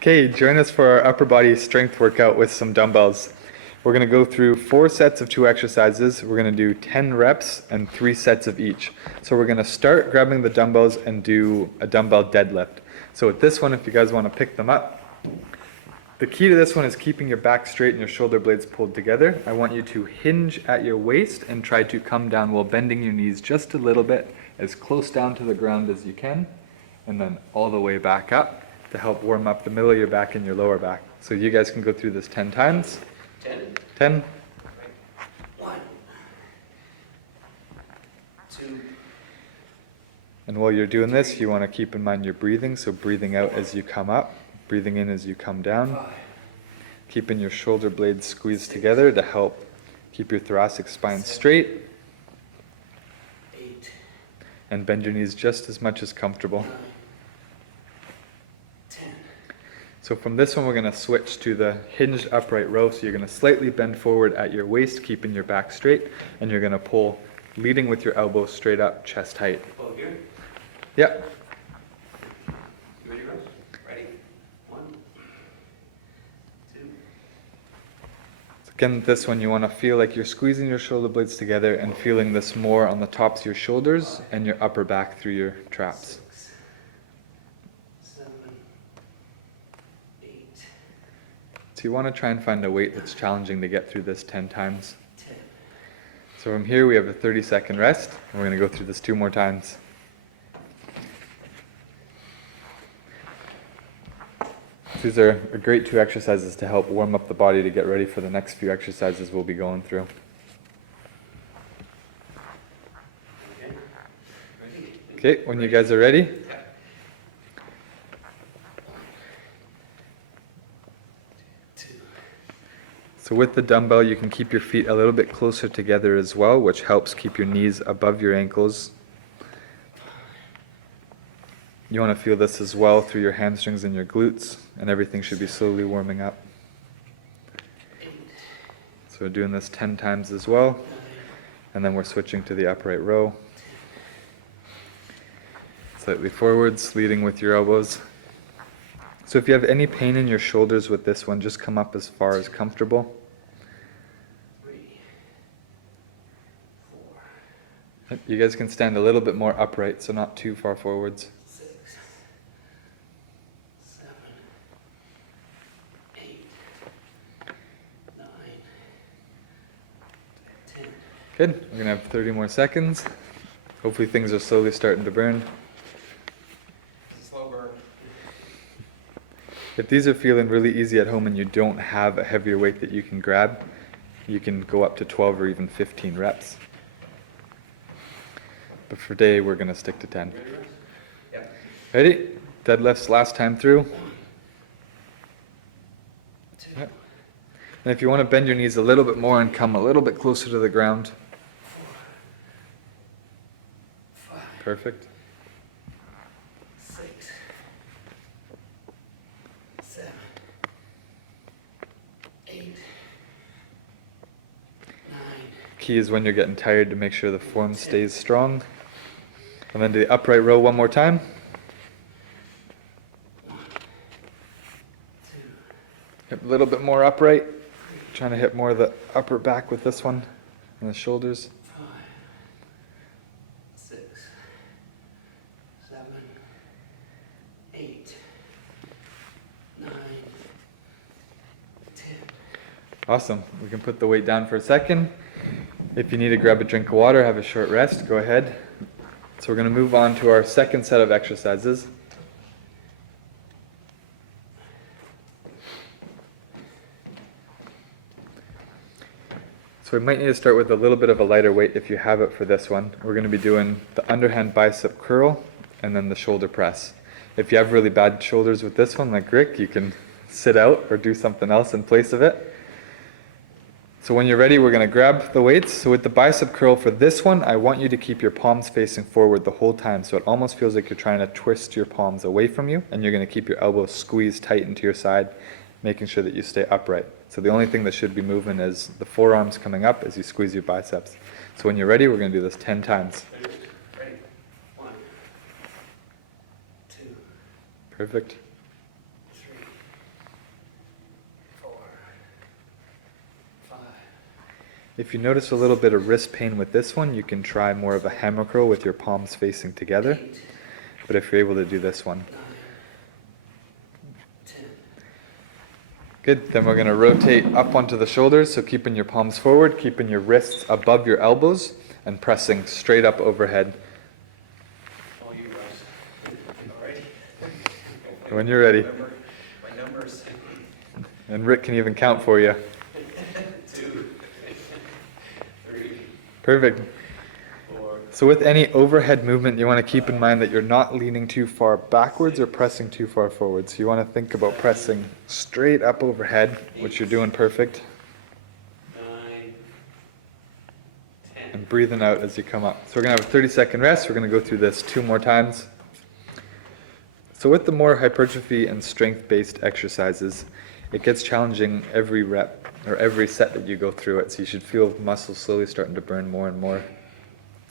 Okay, join us for our upper body strength workout with some dumbbells. We're going to go through 4 sets of 2 exercises. We're going to do 10 reps and 3 sets of each. So we're going to start grabbing the dumbbells and do a dumbbell deadlift. So with this one, if you guys want to pick them up, the key to this one is keeping your back straight and your shoulder blades pulled together. I want you to hinge at your waist and try to come down while bending your knees just a little bit, as close down to the ground as you can, and then all the way back up to help warm up the middle of your back and your lower back. So you guys can go through this 10 times. 10. 1, 2. And while you're doing this, you want to keep in mind your breathing. So breathing out as you come up, breathing in as you come down. Keeping your shoulder blades squeezed together to help keep your thoracic spine straight. 8. And bend your knees just as much as comfortable. 10. So from this one, we're going to switch to the hinged upright row. So you're going to slightly bend forward at your waist, keeping your back straight, and you're going to pull, leading with your elbows straight up, chest height. Pull here. Yep. You ready, guys? Ready? 1, 2. So again, this one, you want to feel like you're squeezing your shoulder blades together and feeling this more on the tops of your shoulders and your upper back through your traps. 6, 7, 8, So you want to try and find a weight that's challenging to get through this 10 times. 10. So from here, we have a 30-second rest, and we're going to go through this 2 more times. These are great 2 exercises to help warm up the body to get ready for the next few exercises we'll be going through. Okay. Ready? Okay, when you guys are ready, Yeah. 2. so with the dumbbell, you can keep your feet a little bit closer together as well, which helps keep your knees above your ankles. You want to feel this as well through your hamstrings and your glutes, and everything should be slowly warming up. 8. So we're doing this 10 times as well, 9. and then we're switching to the upright row. Slightly forwards, leading with your elbows. So if you have any pain in your shoulders with this one, just come up as far as comfortable. 3. 4. You guys can stand a little bit more upright, so not too far forwards. 6, 7, 8, 9, 10. Good. We're going to have 30 more seconds. Hopefully things are slowly starting to burn. Slow burn. If these are feeling really easy at home and you don't have a heavier weight that you can grab, you can go up to 12 or even 15 reps. But for today, we're going to stick to 10. Ready, guys? Yep. Ready? Deadlifts last time through. 2. Yep. And if you want to bend your knees a little bit more and come a little bit closer to the ground. 4. 5. Perfect. 6, 7, 8, 9. Key is when you're getting tired to make sure the form stays strong. And then do the upright row one more time. 1, 2, Yep, a little bit more upright. Trying to hit more of the upper back with this one and the shoulders. 5, 6, 7, 8, 9, 10. Awesome. We can put the weight down for a second. If you need to grab a drink of water, have a short rest, go ahead. So we're going to move on to our second set of exercises. So we might need to start with a little bit of a lighter weight if you have it for this one. We're going to be doing the underhand bicep curl and then the shoulder press. If you have really bad shoulders with this one, like Rick, you can sit out or do something else in place of it. So when you're ready, we're going to grab the weights. So with the bicep curl for this one, I want you to keep your palms facing forward the whole time. So it almost feels like you're trying to twist your palms away from you, and you're going to keep your elbows squeezed tight into your side, making sure that you stay upright. So the only thing that should be moving is the forearms coming up as you squeeze your biceps. So when you're ready, we're going to do this 10 times. Ready? 1, 2, Perfect. 3, If you notice a little bit of wrist pain with this one, you can try more of a hammer curl with your palms facing together. 8, But if you're able to do this one. 9, 10. Good, then we're going to rotate up onto the shoulders, so keeping your palms forward, keeping your wrists above your elbows, and pressing straight up overhead. All you guys. All right. When you're ready. Remember my numbers. And Rick can even count for you. 2, 3, Perfect. 4. So with any overhead movement, you want to keep in mind that you're not leaning too far backwards or pressing too far forwards. You want to think about pressing straight up overhead, which you're doing perfect, 9, 10. and breathing out as you come up. So we're going to have a 30-second rest. We're going to go through this 2 more times. So with the more hypertrophy and strength-based exercises, it gets challenging every rep or every set that you go through it. So you should feel muscles slowly starting to burn more and more.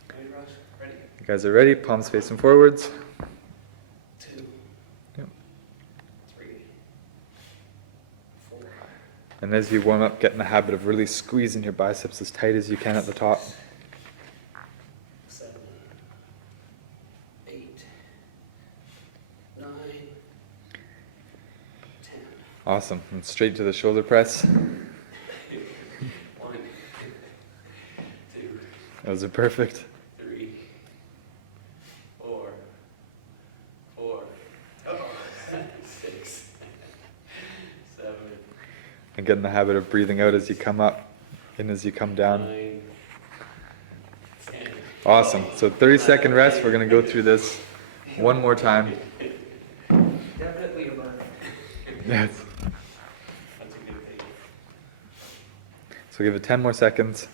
Ready, Russ? Ready? You guys are ready? Palms facing forwards. 2, Yep. 3, 4, And as you warm up, get in the habit of really squeezing your biceps as tight as you can at the top. 7, 8, 9, 10. Awesome. And straight to the shoulder press. 1, 2, Those are perfect. 3, 4, 4, oh, 6, 7, And get in the habit of breathing out as you come up, in as you come down. 9, 10. Awesome. So 30-second rest. We're going to go through this one more time. Definitely a burn. Yes. That's a good thing. So give it 10 more seconds.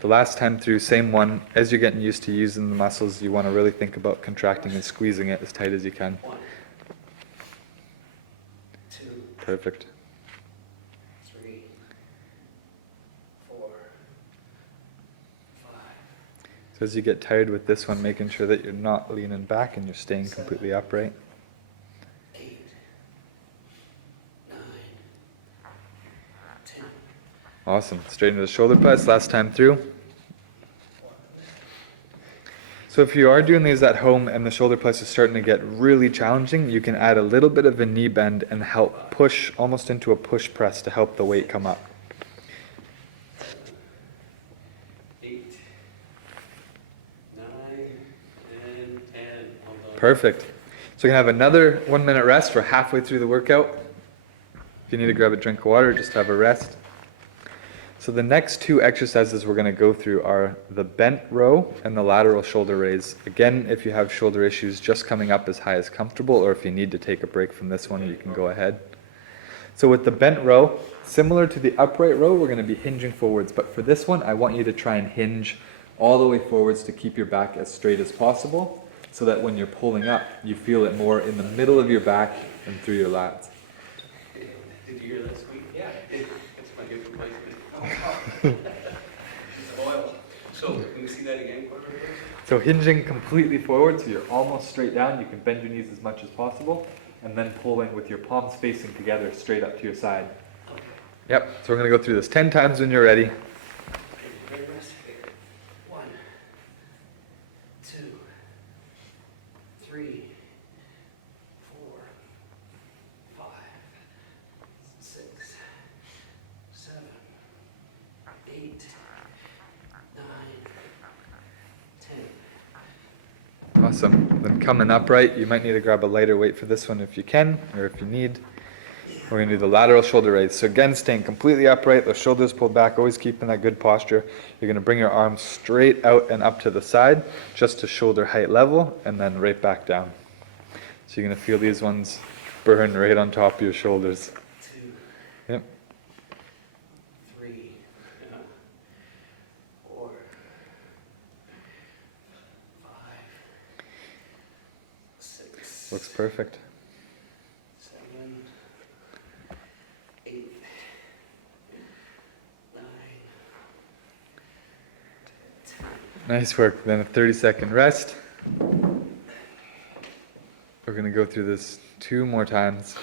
The last time through, same one. As you're getting used to using the muscles, you want to really think about contracting and squeezing it as tight as you can. 1, 2, Perfect. 3, 4, 5, So as you get tired with this one, making sure that you're not leaning back and you're staying completely upright. 8, 9, 10. Awesome. Straight into the shoulder press, last time through. So if you are doing these at home and the shoulder press is starting to get really challenging, you can add a little bit of a knee bend and help push almost into a push press to help the weight come up. 8, 9, and 10. Hold on. Perfect. So you can have another 1-minute rest for halfway through the workout. If you need to grab a drink of water, just have a rest. So the next 2 exercises we're going to go through are the bent row and the lateral shoulder raise. Again, if you have shoulder issues, just coming up as high as comfortable, or if you need to take a break from this one, you can go ahead. So with the bent row, similar to the upright row, we're going to be hinging forwards. But for this one, I want you to try and hinge all the way forwards to keep your back as straight as possible, so that when you're pulling up, you feel it more in the middle of your back and through your lats. Did you hear that squeak? Yeah. That's my hip replacement. It's oil. So, can we see that again, Corbin? So hinging completely forward, so you're almost straight down. You can bend your knees as much as possible, and then pulling with your palms facing together straight up to your side. Okay. Yep, so we're going to go through this 10 times when you're ready. Ready, Russ? 1, 2, 3, 4, 5, 6, 7, 8, 9, 10. Awesome. Then coming upright, you might need to grab a lighter weight for this one if you can, or if you need. We're going to do the lateral shoulder raise. So again, staying completely upright, the shoulders pulled back, always keeping that good posture. You're going to bring your arms straight out and up to the side, just to shoulder height level, and then right back down. So you're going to feel these ones burn right on top of your shoulders. 2, Yep. 3, 4, 5, 6, Looks perfect. 7, 8, 9, 10. Nice work. Then a 30-second rest. We're going to go through this 2 more times.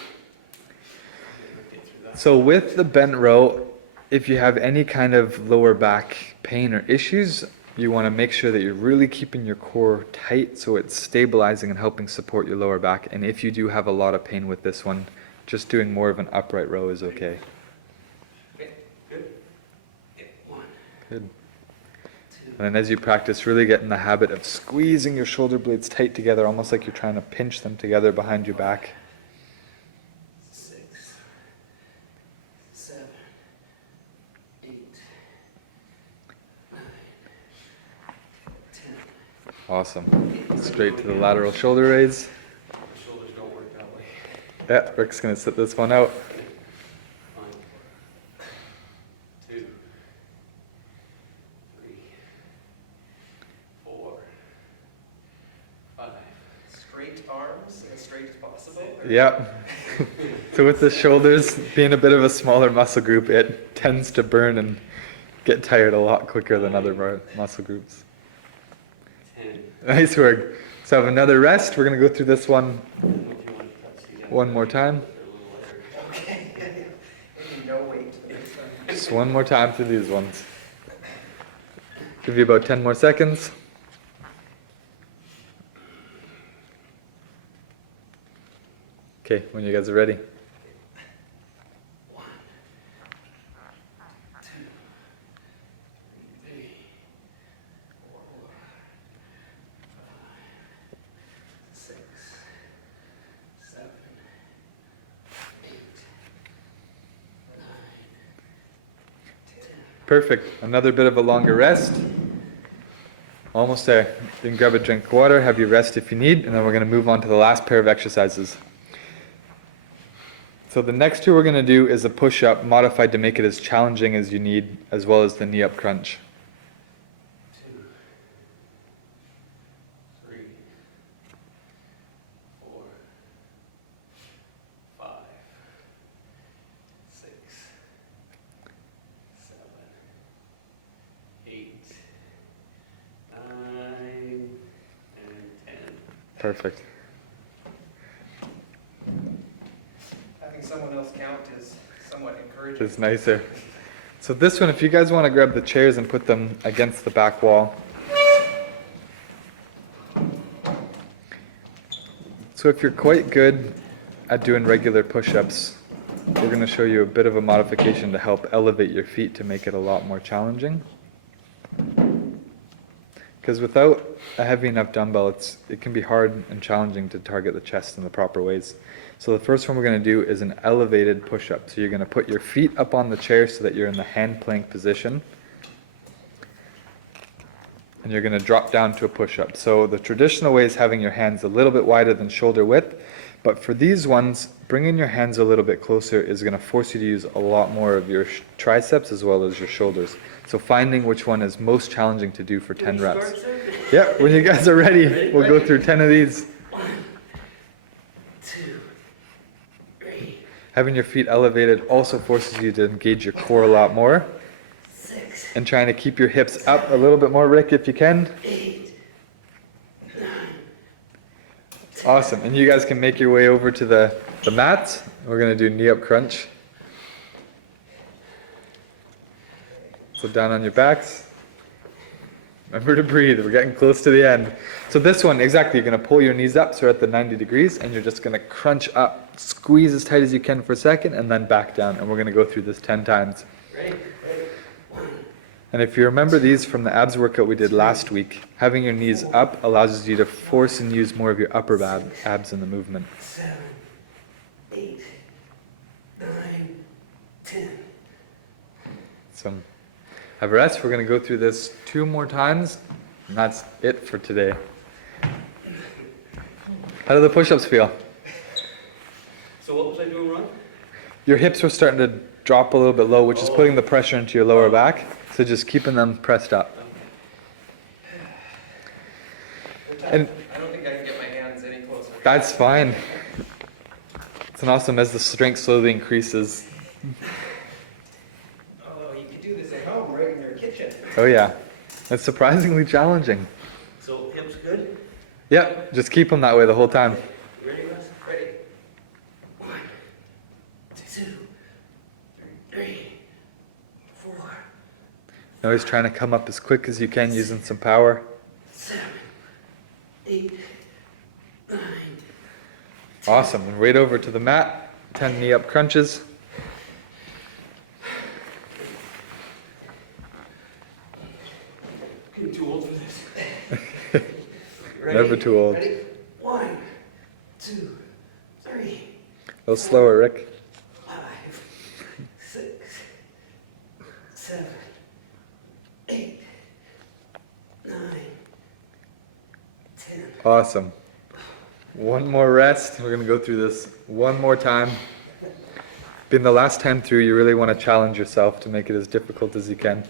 Get through that. So with the bent row, if you have any kind of lower back pain or issues, you want to make sure that you're really keeping your core tight so it's stabilizing and helping support your lower back. And if you do have a lot of pain with this one, just doing more of an upright row is okay. Okay, good. Okay, 1, Good. 2, And then as you practice, really get in the habit of squeezing your shoulder blades tight together, almost like you're trying to pinch them together behind your back. 6, 7, 8, 9, 10. Awesome. Straight to the lateral shoulder raise. My shoulders don't work that way. Yeah, Rick's going to sit this one out. 1, 2, 3, 4, 5. Straight arms, as straight as possible. Yeah. So with the shoulders being a bit of a smaller muscle group, it tends to burn and get tired a lot quicker than other muscle groups. 10. Nice work. So have another rest. We're going to go through this one If you want to touch the one more time. Okay. No weight. Just one more time through these ones. Give you about 10 more seconds. Okay, when you guys are ready. 1, 2, 3, 4, 5, 6, 7, 8, 9, 10. Perfect. Another bit of a longer rest. Almost there. You can grab a drink of water, have your rest if you need, and then we're going to move on to the last pair of exercises. So the next two we're going to do is a push-up modified to make it as challenging as you need, as well as the knee-up crunch. 2, 3, 4, 5, 6, 7, 8, 9, and 10. Perfect. Having someone else count is somewhat encouraging. It's nicer. So this one, if you guys want to grab the chairs and put them against the back wall. So if you're quite good at doing regular push-ups, we're going to show you a bit of a modification to help elevate your feet to make it a lot more challenging. Because without a heavy enough dumbbell, it can be hard and challenging to target the chest in the proper ways. So the first one we're going to do is an elevated push-up. So you're going to put your feet up on the chair so that you're in the hand plank position. And you're going to drop down to a push-up. So the traditional way is having your hands a little bit wider than shoulder width. But for these ones, bringing your hands a little bit closer is going to force you to use a lot more of your triceps as well as your shoulders. So finding which one is most challenging to do for 10 reps. Yeah, when you guys are ready, we'll go through 10 of these. 1, 2, 3, Having your feet elevated also forces you to engage your core a lot more. 6, And trying to keep your hips up a little bit more, Rick, if you can. 8, 9. Awesome. And you guys can make your way over to the mats. We're going to do knee up crunch. So down on your backs. Remember to breathe. We're getting close to the end. So this one, exactly, you're going to pull your knees up, so we're at the 90 degrees, and you're just going to crunch up, squeeze as tight as you can for a second, and then back down. And we're going to go through this 10 times. Ready? 1, And if you remember these from the abs workout we did last week, having your knees up allows you to force and use more of your upper abs in the movement. 7, 8, 9, 10. So have a rest. We're going to go through this 2 more times, and that's it for today. How do the push-ups feel? So what was I doing wrong? Your hips were starting to drop a little bit low, which is putting the pressure into your lower back. So just keeping them pressed up. And I don't think I can get my hands any closer. that's fine. It's an awesome as the strength slowly increases. Oh, you could do this at home, right in your kitchen. Oh yeah, it's surprisingly challenging. So hips good? Yep, just keep them that way the whole time. You ready, Russ? Ready? 1, 2, 3, Always trying to come up as quick as you can using some power. 7, 8, 9. Awesome. And right over to the mat. 10 knee up crunches. I'm too old for this. Never too old. Ready? 1, 2, 3, A little slower, Rick. 5, 6, 7, 8, 9, 10. Awesome. One more rest. We're going to go through this one more time. Being the last time through, you really want to challenge yourself to make it as difficult as you can.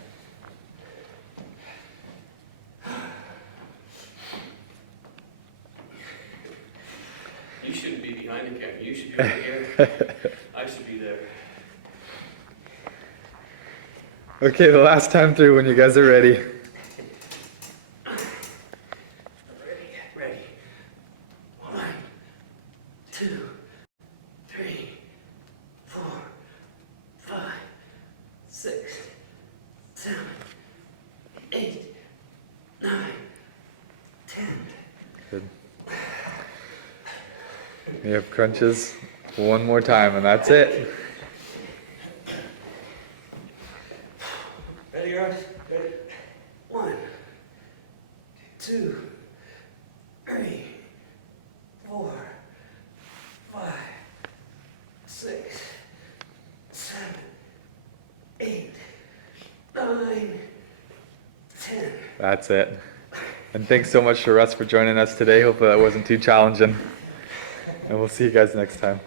You shouldn't be behind the camera. You should be right here. I should be there. Okay, the last time through when you guys are ready. Ready. 1, 2, 3, 4, 5, 6, 7, 8, 9, 10. Good. You have crunches one more time, and that's it. Ready, guys? Ready? 1, 2, 3, 4, 5, 6, 7, 8, 9, 10. That's it. And thanks so much to Russ for joining us today. Hopefully that wasn't too challenging. And we'll see you guys next time.